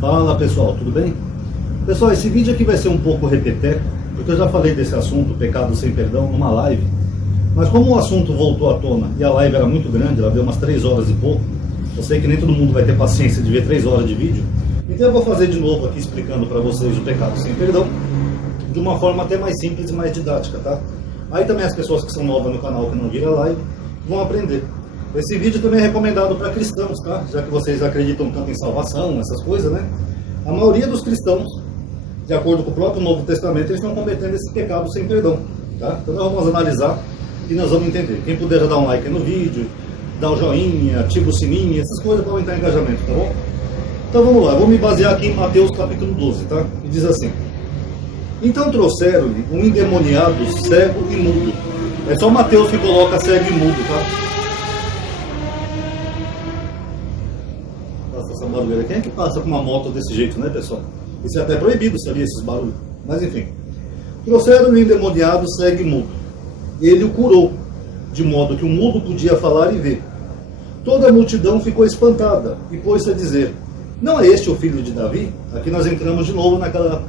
Fala pessoal, tudo bem? Pessoal, esse vídeo aqui vai ser um pouco repeteco, porque eu já falei desse assunto, pecado sem perdão, numa live. Mas como o assunto voltou à tona e a live era muito grande, ela deu umas 3 horas e pouco, eu sei que nem todo mundo vai ter paciência de ver 3 horas de vídeo, então eu vou fazer de novo aqui explicando para vocês o pecado sem perdão, de uma forma até mais simples e mais didática, tá? Aí também as pessoas que são novas no canal, que não viram a live, vão aprender. Esse vídeo também é recomendado para cristãos, tá? Já que vocês acreditam tanto em salvação, essas coisas, né? A maioria dos cristãos, de acordo com o próprio Novo Testamento, eles estão cometendo esse pecado sem perdão, tá? Então nós vamos analisar e nós vamos entender. Quem puder já dar um like no vídeo, dar um joinha, ativa o sininho, essas coisas para aumentar o engajamento, tá bom? Então vamos lá, eu vou me basear aqui em Mateus capítulo 12, tá? E diz assim: então trouxeram-lhe um endemoniado cego e mudo. É só Mateus que coloca cego e mudo, tá? Passa essa barulheira. Quem é que passa com uma moto desse jeito, né, pessoal? Isso é até proibido, sabia, esses barulhos. Mas enfim. Trouxeram-lhe um endemoniado cego e mudo. Ele o curou, de modo que o mudo podia falar e ver. Toda a multidão ficou espantada e pôs-se a dizer: não é este o filho de Davi? Aqui nós entramos de novo naquela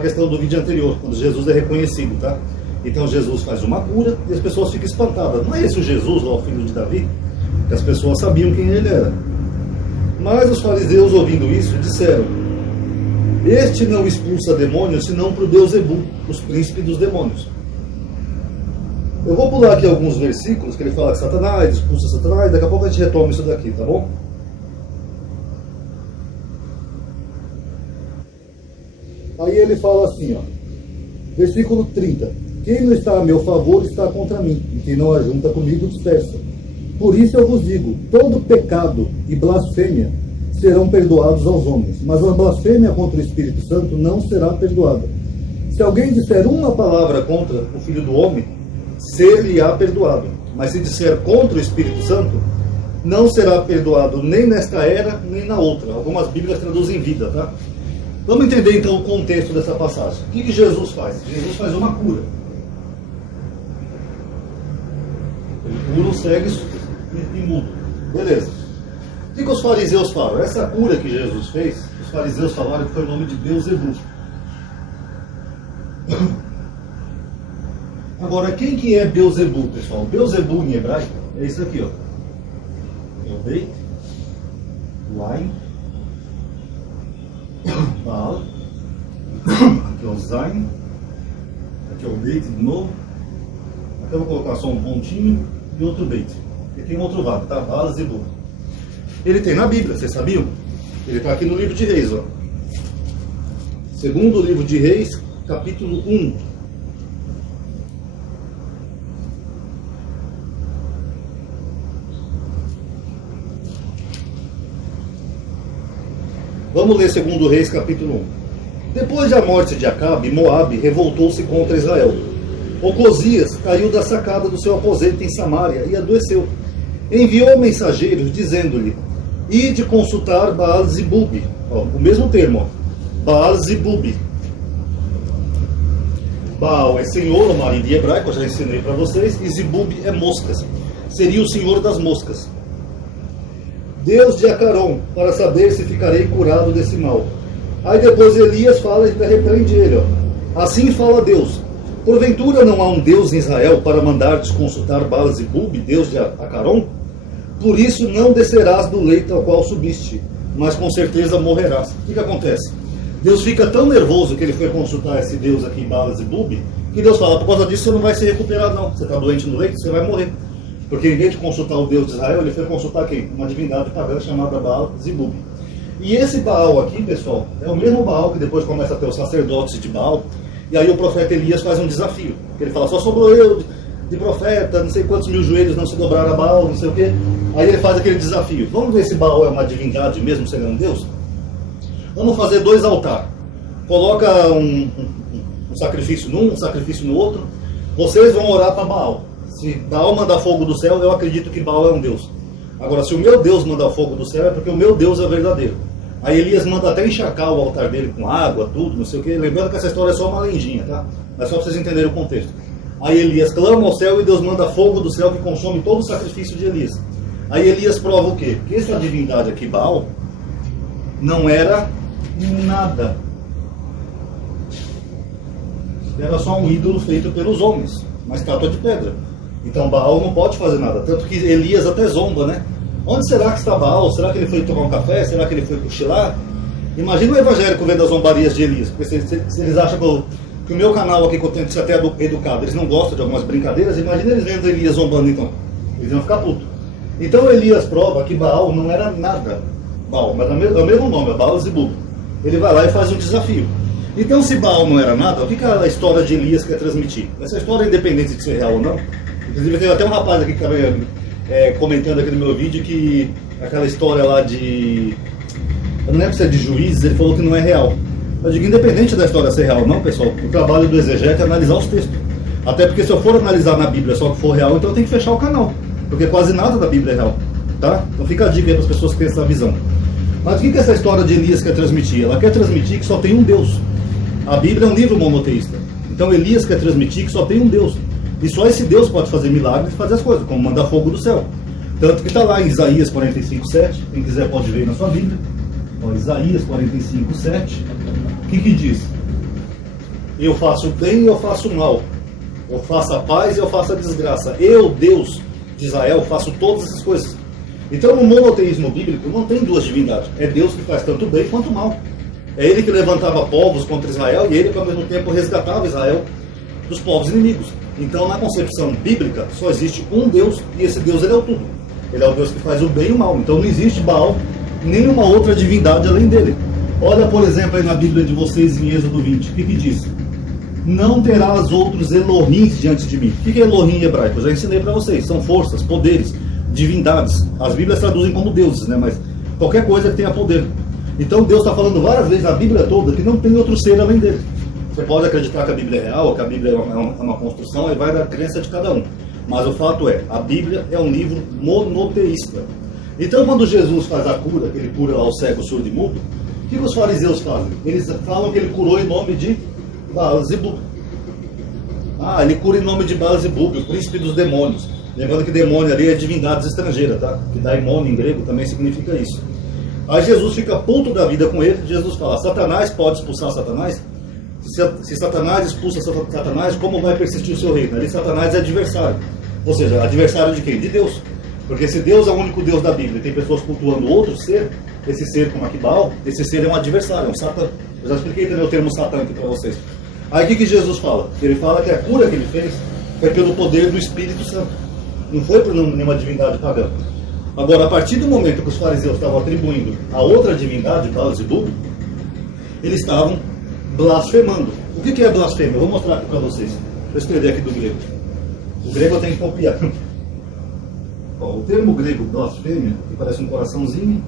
questão do vídeo anterior, quando Jesus é reconhecido, tá? Então Jesus faz uma cura e as pessoas ficam espantadas. Não é esse o Jesus, lá, o filho de Davi? Porque as pessoas sabiam quem ele era. Mas os fariseus, ouvindo isso, disseram: este não expulsa demônios, senão por Beelzebul, os príncipes dos demônios. Eu vou pular aqui alguns versículos que ele fala que Satanás expulsa Satanás, daqui a pouco a gente retoma isso daqui, tá bom? Aí ele fala assim, ó, versículo 30: quem não está a meu favor está contra mim, e quem não ajunta comigo dispersa. Por isso eu vos digo, todo pecado e blasfêmia serão perdoados aos homens, mas a blasfêmia contra o Espírito Santo não será perdoada. Se alguém disser uma palavra contra o Filho do Homem, ser-lhe-á perdoado. Mas se disser contra o Espírito Santo, não será perdoado nem nesta era, nem na outra. Algumas Bíblias traduzem vida, tá? Vamos entender então o contexto dessa passagem. O que Jesus faz? Jesus faz uma cura. Ele cura o cego e mudo. Beleza. O que os fariseus falam? Essa cura que Jesus fez, os fariseus falaram que foi o nome de Beelzebul. Agora, quem que é Beelzebul, pessoal? Beelzebul em hebraico é isso aqui, ó. É o Beit, Lain, Baal, aqui é o Zain, aqui é o Beit de novo, aqui eu vou colocar só um pontinho e outro Beit. E aqui um outro lado, tá? Baal, Zebul. Ele tem na Bíblia, vocês sabiam? Ele está aqui no livro de Reis, ó. Segundo livro de Reis, capítulo 1. Vamos ler segundo Reis, capítulo 1. Depois da morte de Acabe, Moabe revoltou-se contra Israel. Ocosias caiu da sacada do seu aposento em Samaria e adoeceu. Enviou mensageiros dizendo-lhe: ide consultar Baal-zebub. O mesmo termo, Baal-zebub. Baal é senhor, o marido em hebraico, eu já ensinei para vocês, e Zebub é moscas. Seria o senhor das moscas. Deus de Acaron, para saber se ficarei curado desse mal. Aí depois Elias fala e repreende ele, ó. Assim fala Deus: porventura não há um Deus em Israel para mandar-te consultar Baal-zebub, Deus de Acaron? Por isso não descerás do leito ao qual subiste, mas com certeza morrerás. O que acontece? Deus fica tão nervoso que ele foi consultar esse Deus aqui, Baal-zebub, que Deus fala: por causa disso você não vai se recuperar não. Você está doente no leito, você vai morrer. Porque em vez de consultar o Deus de Israel, ele foi consultar quem? Uma divindade pagã chamada Baal-zebub. E esse Baal aqui, pessoal, é o mesmo Baal que depois começa a ter os sacerdotes de Baal. E aí o profeta Elias faz um desafio. Ele fala: só sobrou eu de profeta, não sei quantos mil joelhos não se dobraram a Baal, não sei o quê. Aí ele faz aquele desafio: vamos ver se Baal é uma divindade mesmo, sendo um Deus? Vamos fazer 2 altares. Coloca um sacrifício num, um sacrifício no outro. Vocês vão orar para Baal. Se Baal mandar fogo do céu, eu acredito que Baal é um Deus. Agora, se o meu Deus mandar fogo do céu, é porque o meu Deus é verdadeiro. Aí Elias manda até encharcar o altar dele com água, tudo, não sei o que. Lembrando que essa história é só uma lendinha, tá? Mas só para vocês entenderem o contexto. Aí Elias clama ao céu e Deus manda fogo do céu que consome todo o sacrifício de Elias. Aí Elias prova o quê? Que essa divindade aqui, Baal, não era nada. Era só um ídolo feito pelos homens, uma estátua de pedra. Então Baal não pode fazer nada. Tanto que Elias até zomba, né? Onde será que está Baal? Será que ele foi tomar um café? Será que ele foi cochilar? Imagina o evangélico vendo as zombarias de Elias. Porque se eles acham que o meu canal aqui, que eu tento ser até educado, eles não gostam de algumas brincadeiras, imagina eles vendo Elias zombando então. Eles vão ficar putos. Então Elias prova que Baal não era nada. Baal, mas é o mesmo nome, é Baal-zebub. Ele vai lá e faz um desafio. Então, se Baal não era nada, o que a história de Elias quer transmitir? Essa história, independente de ser real ou não, inclusive tem até um rapaz aqui que estava comentando aqui no meu vídeo que aquela história lá de... eu não lembro se é de Juízes, ele falou que não é real. Eu digo, independente da história ser real ou não, pessoal, o trabalho do exegeta é analisar os textos. Até porque se eu for analisar na Bíblia só que for real, então eu tenho que fechar o canal. Porque quase nada da Bíblia é real. Tá? Então fica a dica aí para as pessoas que têm essa visão. Mas o que essa história de Elias quer transmitir? Ela quer transmitir que só tem um Deus. A Bíblia é um livro monoteísta. Então Elias quer transmitir que só tem um Deus. E só esse Deus pode fazer milagres e fazer as coisas, como mandar fogo do céu. Tanto que está lá em Isaías 45:7. Quem quiser pode ver na sua Bíblia. Ó, Isaías 45:7. O que diz? Eu faço o bem e eu faço o mal. Eu faço a paz e eu faço a desgraça. Eu, Deus de Israel, faço todas essas coisas. Então no monoteísmo bíblico não tem duas divindades. É Deus que faz tanto bem quanto mal. É ele que levantava povos contra Israel e ele que ao mesmo tempo resgatava Israel dos povos inimigos. Então na concepção bíblica só existe um Deus e esse Deus ele é o tudo. Ele é o Deus que faz o bem e o mal. Então não existe Baal, nenhuma outra divindade além dele. Olha por exemplo aí na Bíblia de vocês em Êxodo 20. O que diz? Não terás outros Elohins diante de mim. O que é Elohim em hebraico? Eu já ensinei para vocês. São forças, poderes, divindades. As Bíblias traduzem como deuses, né? Mas qualquer coisa que tenha poder. Então Deus está falando várias vezes na Bíblia toda que não tem outro ser além dele. Você pode acreditar que a Bíblia é real, ou que a Bíblia é uma construção, aí vai da crença de cada um. Mas o fato é, a Bíblia é um livro monoteísta. Então quando Jesus faz a cura, que ele cura lá o cego, o surdo e mudo, o que os fariseus fazem? Eles falam que ele curou em nome de Baal-zebub. Ele cura em nome de Baal-zebub, o príncipe dos demônios. Lembrando que demônio ali é divindades estrangeira, tá? Que daimon em grego também significa isso. Aí Jesus fica puto da vida com ele. Jesus fala, Satanás pode expulsar Satanás? Se Satanás expulsa Satanás, como vai persistir o seu reino? Ali Satanás é adversário. Ou seja, adversário de quem? De Deus. Porque se Deus é o único Deus da Bíblia e tem pessoas cultuando outro ser, esse ser como Baal, esse ser é um adversário, é um Satan. Eu já expliquei também o termo Satan aqui para vocês. Aí o que Jesus fala? Ele fala que a cura que ele fez foi pelo poder do Espírito Santo. Não foi por nenhuma divindade pagã. Agora, a partir do momento que os fariseus estavam atribuindo a outra divindade, Baal-zebub, eles estavam blasfemando. O que é blasfêmia? Eu vou mostrar aqui para vocês. Vou escrever aqui do grego. O grego eu tenho que copiar. O termo grego blasfêmia, que parece um coraçãozinho.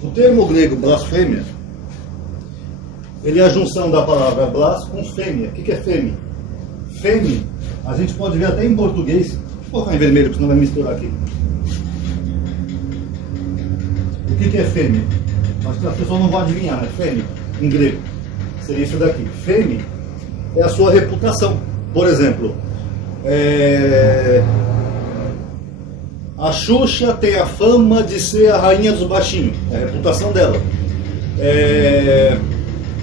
O termo grego blasfêmia, ele é a junção da palavra blas com fêmea. O que é fêmea? Fêmea, a gente pode ver até em português. Deixa eu colocar em vermelho, porque senão vai misturar aqui. O que é fêmea? Acho que as pessoas não vão adivinhar, né? Fêmea, em grego. Seria isso daqui. Fêmea é a sua reputação. Por exemplo, a Xuxa tem a fama de ser a rainha dos baixinhos. É a reputação dela.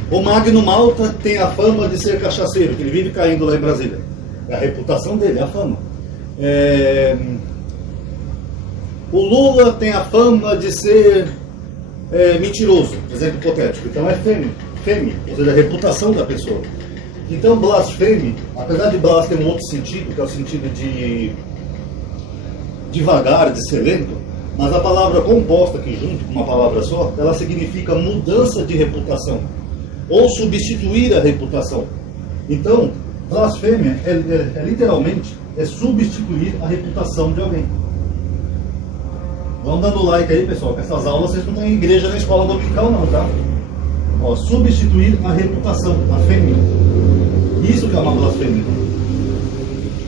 O Magno Malta tem a fama de ser cachaceiro, que ele vive caindo lá em Brasília. É a reputação dele, é a fama. O Lula tem a fama de ser mentiroso, exemplo hipotético. Então é fêmea, ou seja, a reputação da pessoa. Então blasfêmia, apesar de blas ter um outro sentido, que é o sentido de devagar, de ser lento, mas a palavra composta aqui junto com uma palavra só, ela significa mudança de reputação ou substituir a reputação. Então, blasfêmia literalmente substituir a reputação de alguém. Vão dando like aí, pessoal, que essas aulas vocês não estão em igreja na escola dominical não, tá? Substituir a reputação, a fêmea. Isso que é uma blasfêmia.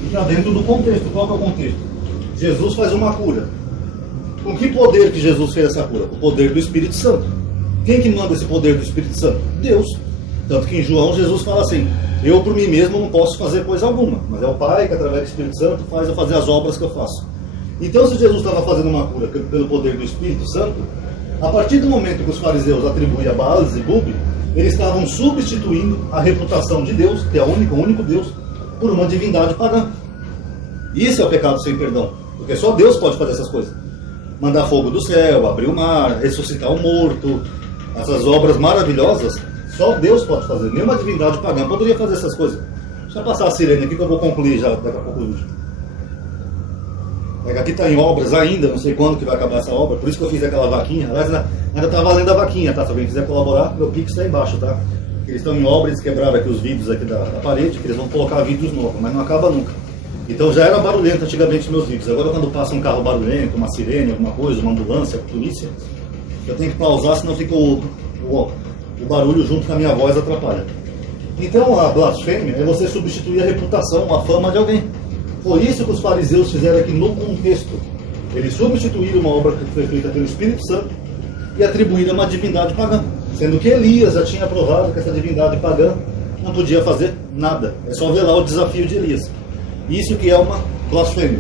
está dentro do contexto. Qual que é o contexto? Jesus faz uma cura. Com que poder que Jesus fez essa cura? Com o poder do Espírito Santo. Quem que manda esse poder do Espírito Santo? Deus. Tanto que em João Jesus fala assim: eu por mim mesmo não posso fazer coisa alguma, mas é o Pai que através do Espírito Santo faz eu fazer as obras que eu faço. Então, se Jesus estava fazendo uma cura pelo poder do Espírito Santo, a partir do momento que os fariseus atribuíam a Baal e Zebub, eles estavam substituindo a reputação de Deus, que é o único Deus, por uma divindade pagã. Isso é o pecado sem perdão, porque só Deus pode fazer essas coisas. Mandar fogo do céu, abrir o mar, ressuscitar o morto, essas obras maravilhosas, só Deus pode fazer. Nenhuma divindade pagã poderia fazer essas coisas. Deixa eu passar a sirene aqui que eu vou concluir já daqui a pouco o vídeo. Aqui está em obras ainda, não sei quando que vai acabar essa obra, por isso que eu fiz aquela vaquinha. Aliás, ainda está valendo a vaquinha, tá? Se alguém quiser colaborar, meu Pix está embaixo, tá? Eles estão em obra, eles quebraram aqui os vidros aqui da parede, que eles vão colocar vidros novos, mas não acaba nunca. Então já era barulhento antigamente meus vídeos. Agora quando passa um carro barulhento, uma sirene, alguma coisa, uma ambulância, polícia, eu tenho que pausar, senão fica o barulho junto com a minha voz atrapalha. Então a blasfêmia é você substituir a reputação, a fama de alguém. Foi isso que os fariseus fizeram aqui no contexto. Eles substituíram uma obra que foi feita pelo Espírito Santo e atribuíram a uma divindade pagã. Sendo que Elias já tinha provado que essa divindade pagã não podia fazer nada. É só ver lá o desafio de Elias. Isso que é uma blasfêmia.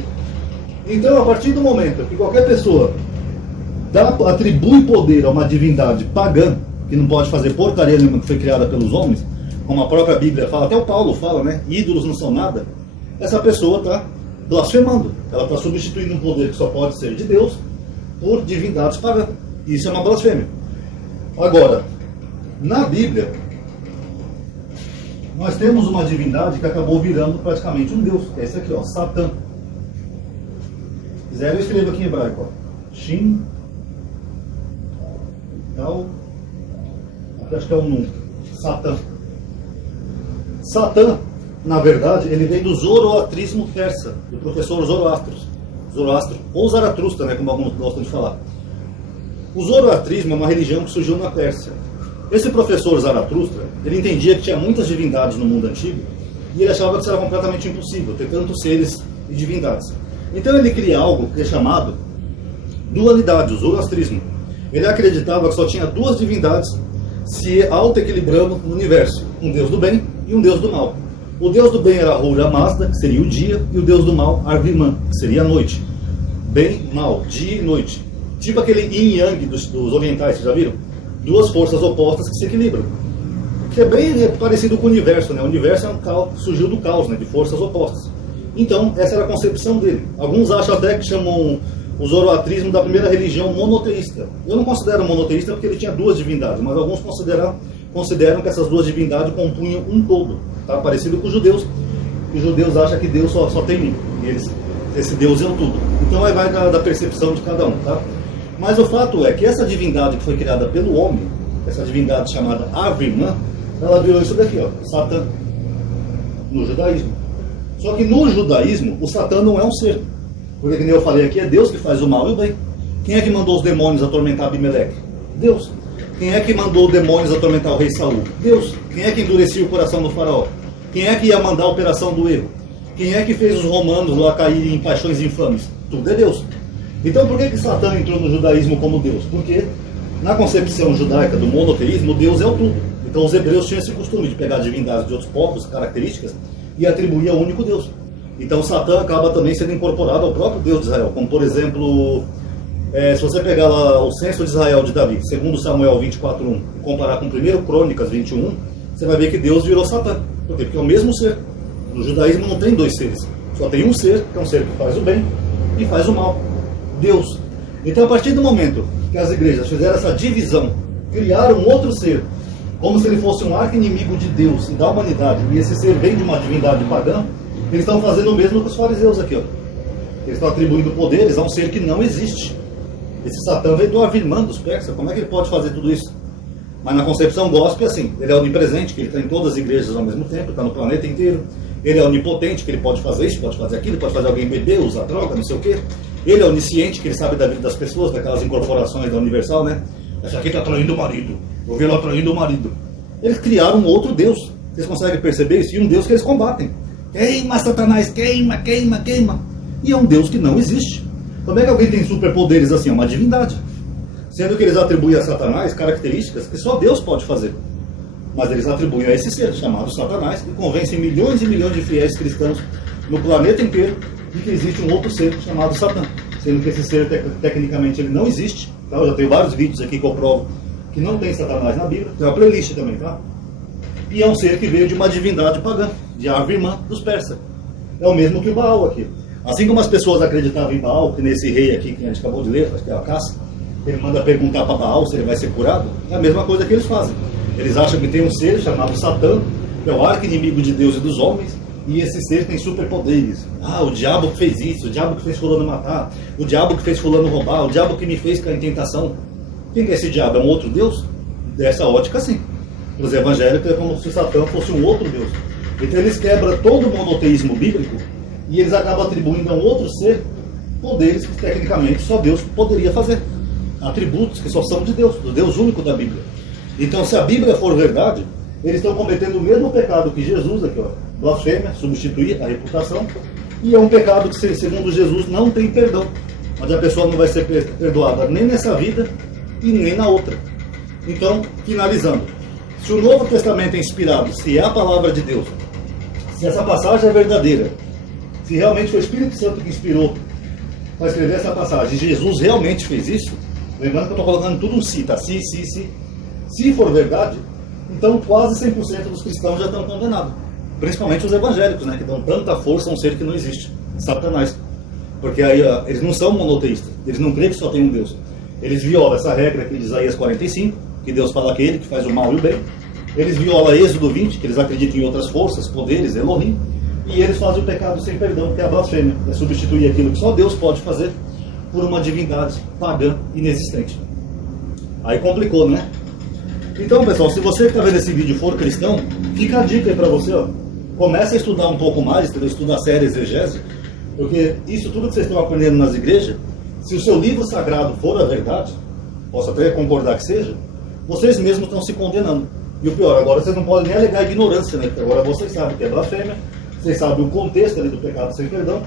Então, a partir do momento que qualquer pessoa atribui poder a uma divindade pagã, que não pode fazer porcaria nenhuma, que foi criada pelos homens, como a própria Bíblia fala, até o Paulo fala, né? Ídolos não são nada. Essa pessoa está blasfemando. Ela está substituindo um poder que só pode ser de Deus por divindades pagãs. Isso é uma blasfêmia. Agora, na Bíblia, nós temos uma divindade que acabou virando praticamente um deus. É esse aqui, ó, Satã. Se quiser, eu escrevo aqui em hebraico, ó. Shin. Tal. Aqui acho que é o Nun. Satã. Satã, na verdade, ele vem do zoroastrismo persa, do professor Zoroastro, ou Zaratustra, né, como alguns gostam de falar. O zoroastrismo é uma religião que surgiu na Pérsia. Esse professor Zaratustra, ele entendia que tinha muitas divindades no mundo antigo e ele achava que isso era completamente impossível, ter tantos seres e divindades. Então ele cria algo que é chamado dualidade, o zoroastrismo. Ele acreditava que só tinha duas divindades se auto-equilibrando no universo, um deus do bem e um deus do mal. O deus do bem era Ahura Mazda, que seria o dia, e o deus do mal, Arviman, que seria a noite. Bem, mal, dia e noite. Tipo aquele yin e yang dos orientais, vocês já viram? Duas forças opostas que se equilibram. Que é bem parecido com o universo, né? O universo é um caos, surgiu do caos, né? De forças opostas. Então, essa era a concepção dele. Alguns acham até que chamam o zoroastrismo da primeira religião monoteísta. Eu não considero monoteísta porque ele tinha duas divindades, mas alguns consideram que essas duas divindades compunham um todo. Tá? Parecido com os judeus. Os judeus acham que Deus só tem um. E esse Deus é o tudo. Então aí vai da percepção de cada um. Tá? Mas o fato é que essa divindade que foi criada pelo homem, essa divindade chamada Arviman, ela virou isso daqui, ó, Satã, no judaísmo. Só que no judaísmo, o Satã não é um ser. Porque, como eu falei aqui, é Deus que faz o mal e o bem. Quem é que mandou os demônios atormentar Abimeleque? Deus. Quem é que mandou os demônios atormentar o rei Saul? Deus. Quem é que endurecia o coração do faraó? Quem é que ia mandar a operação do erro? Quem é que fez os romanos lá caírem em paixões infames? Tudo é Deus. Então por que Satã entrou no judaísmo como Deus? Porque na concepção judaica do monoteísmo, Deus é o tudo. Então os hebreus tinham esse costume de pegar divindades de outros povos, características, e atribuir ao único Deus. Então Satã acaba também sendo incorporado ao próprio Deus de Israel. Como por exemplo, se você pegar lá o censo de Israel de Davi, segundo Samuel 24:1, e comparar com 1 Crônicas 21, você vai ver que Deus virou Satã. Por quê? Porque é o mesmo ser. No judaísmo não tem dois seres. Só tem um ser, que é um ser que faz o bem e faz o mal. Deus. Então a partir do momento que as igrejas fizeram essa divisão, criaram um outro ser, como se ele fosse um arqui-inimigo de Deus e da humanidade, e esse ser vem de uma divindade pagã, eles estão fazendo o mesmo que os fariseus aqui, ó. Eles estão atribuindo poderes a um ser que não existe. Esse Satã veio do Arviman dos persas. Como é que ele pode fazer tudo isso? Mas na concepção gospel é assim, ele é onipresente, que ele está em todas as igrejas ao mesmo tempo, está no planeta inteiro. Ele é onipotente, que ele pode fazer isso, pode fazer aquilo, pode fazer alguém beber, usar droga, não sei o quê. Ele é onisciente, que ele sabe da vida das pessoas, daquelas incorporações da Universal, né? Essa aqui está traindo o marido, eu vi ela traindo o marido. Eles criaram um outro Deus. Vocês conseguem perceber isso? E um Deus que eles combatem. Queima, Satanás, queima, queima, queima. E é um Deus que não existe. Como é que alguém tem superpoderes assim? É uma divindade. Sendo que eles atribuem a Satanás características que só Deus pode fazer. Mas eles atribuem a esse ser chamado Satanás e convencem milhões e milhões de fiéis cristãos no planeta inteiro de que existe um outro ser chamado Satã. Sendo que esse ser, tecnicamente, ele não existe. Tá? Eu já tenho vários vídeos aqui que eu provo que não tem Satanás na Bíblia. Tem uma playlist também, tá? E é um ser que veio de uma divindade pagã, de árvore irmã dos persas. É o mesmo que o Baal aqui. Assim como as pessoas acreditavam em Baal, que nesse rei aqui que a gente acabou de ler, acho que é a Caça, ele manda perguntar para Baal se ele vai ser curado, é a mesma coisa que eles fazem. Eles acham que tem um ser chamado Satã, que é o arqui-inimigo de Deus e dos homens, e esse ser tem superpoderes. Ah, o diabo que fez isso, o diabo que fez fulano matar, o diabo que fez fulano roubar, o diabo que me fez cair em tentação. Quem é esse diabo? É um outro Deus? Dessa ótica, sim. Os evangélicos é como se Satã fosse um outro Deus. Então eles quebram todo o monoteísmo bíblico e eles acabam atribuindo a um outro ser poderes que tecnicamente só Deus poderia fazer. Atributos que só são de Deus, do Deus único da Bíblia. Então, se a Bíblia for verdade, eles estão cometendo o mesmo pecado que Jesus aqui, ó, blasfêmia, substituir a reputação, e é um pecado que, segundo Jesus, não tem perdão, onde a pessoa não vai ser perdoada nem nessa vida e nem na outra. Então, finalizando, se o Novo Testamento é inspirado, se é a palavra de Deus, se essa passagem é verdadeira, se realmente foi o Espírito Santo que inspirou para escrever essa passagem, e Jesus realmente fez isso, lembrando que eu estou colocando tudo um si, tá? Se for verdade, então quase 100% dos cristãos já estão condenados. Principalmente os evangélicos, né? Que dão tanta força a um ser que não existe, Satanás. Porque aí eles não são monoteístas, eles não creem que só tem um Deus. Eles violam essa regra aqui de Isaías 45, que Deus fala que é Ele que faz o mal e o bem. Eles violam Êxodo 20, que eles acreditam em outras forças, poderes, Elohim. E eles fazem o pecado sem perdão, que é a blasfêmia. É substituir aquilo que só Deus pode fazer por uma divindade pagã inexistente. Aí complicou, né? Então, pessoal, se você que está vendo esse vídeo for cristão, fica a dica aí para você, ó. Comece a estudar um pouco mais, estudar a série exegese, porque isso tudo que vocês estão aprendendo nas igrejas, se o seu livro sagrado for a verdade, posso até concordar que seja, vocês mesmos estão se condenando. E o pior, agora vocês não podem nem alegar ignorância, né? Porque agora vocês sabem que é blasfêmia, vocês sabem o contexto ali do pecado sem perdão,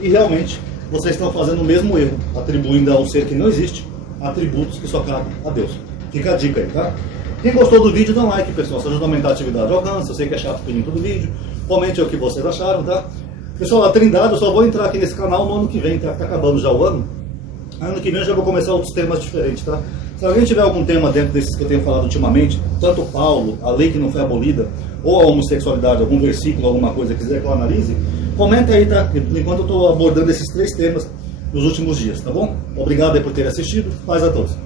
e realmente vocês estão fazendo o mesmo erro, atribuindo a um ser que não existe atributos que só cabem a Deus. Fica a dica aí, tá? Quem gostou do vídeo, dá um like, pessoal. Isso ajuda a aumentar a atividade de alcance. Eu sei que é chato pedir todo vídeo. Comente o que vocês acharam, tá? Pessoal, a Trindade, eu só vou entrar aqui nesse canal no ano que vem, tá? Tá acabando já o ano. Ano que vem eu já vou começar outros temas diferentes, tá? Se alguém tiver algum tema dentro desses que eu tenho falado ultimamente, tanto Paulo, a lei que não foi abolida, ou a homossexualidade, algum versículo, alguma coisa que quiser que eu analise, comenta aí, tá? Por enquanto eu estou abordando esses 3 temas nos últimos dias, tá bom? Obrigado aí por ter assistido. Paz a todos.